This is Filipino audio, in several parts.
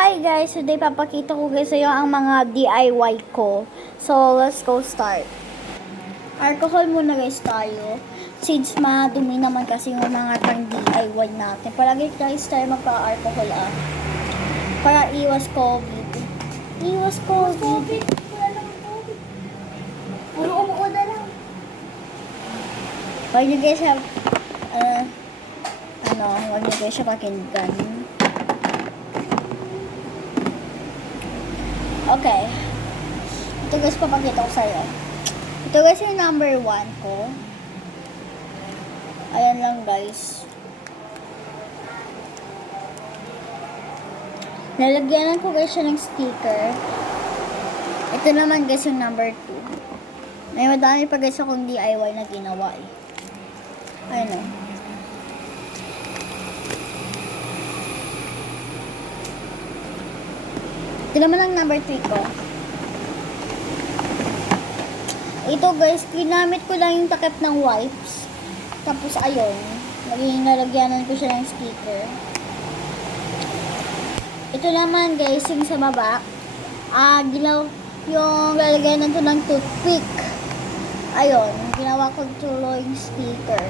Hi guys! Today papakita ko guys sa'yo ang mga DIY ko. So, let's go start. Alcohol muna guys tayo. Since madumi naman kasi yung mga pang DIY natin. Palagi guys tayo magpa-alcohol para iwas COVID. Iwas COVID. Wala lang COVID. Puro umuo na lang. Huwag nyo guys siya, huwag nyo guys siya pakinggan. Okay. Ito guys, papakita ko sa'yo. Ito guys yung number 1 ko. Ayan lang guys. Nalagyanan ko guys siya ng sticker. Ito naman guys yung number 2. May madami pa guys akong DIY na ginawa eh. Ayan o. Ito naman ang number 3 ko. Ito guys, ginamit ko lang yung takip ng wipes. Tapos ayun, nalagyanan ko siya ng sticker. Ito naman guys, yung sa baba, yung lalagyanan ko ng toothpick. Ayun, ginawa ko tuloy yung sticker.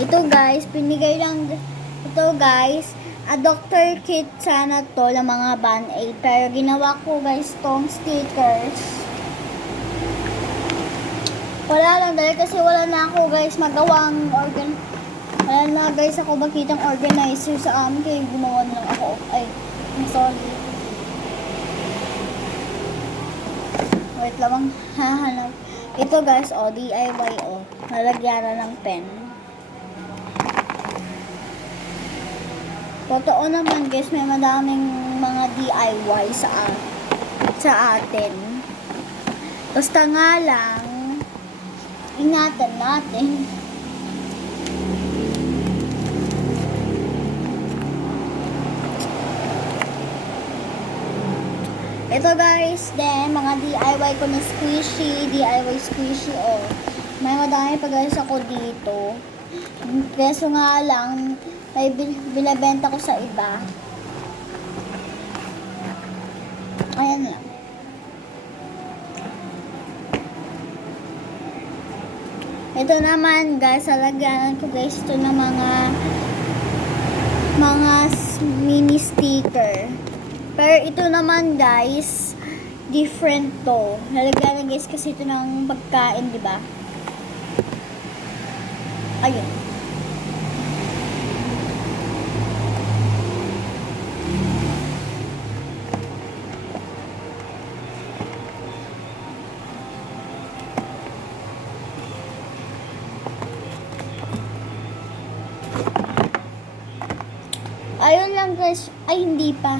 Ito guys, ito guys, Dr. Kit sana to ng mga Band-Aid. Pero ginawa ko guys tong stickers. Wala lang dahil kasi wala na ako guys magawang wala na guys ako makitang organizer sa amin kaya gumawa na lang ako. Ay, I'm sorry. Wait lang, hahanap. Ito guys, DIY nalagyan na ng pen. Totoo naman guys, may madaming mga DIY sa atin. Basta nga lang, ingatan natin. Ito guys, then mga DIY ko na DIY squishy May madami pa guys ako dito. Kaso nga lang, may binabenta ko sa iba. Ayan lang. Ito naman guys, alagyanan ko guys ito ng mga mini sticker. Pero ito naman guys, different to. Nalagyanan guys kasi ito ng pagkain, di ba? Ayun. Ayun lang guys. Ay, hindi pa.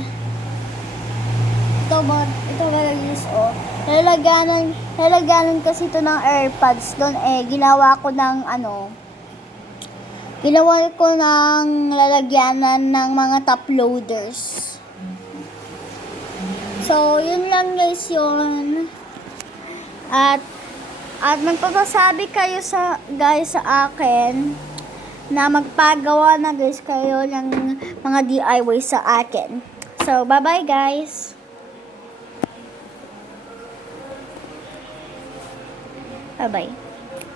Ito ba guys, Lalagyanan kasi ito ng AirPods doon ginawa ko ng lalagyanan ng mga top loaders. So, yun lang guys yun. At magpapasabi kayo sa akin na magpagawa na guys kayo ng mga DIY sa akin. So, bye-bye guys! Bye-bye.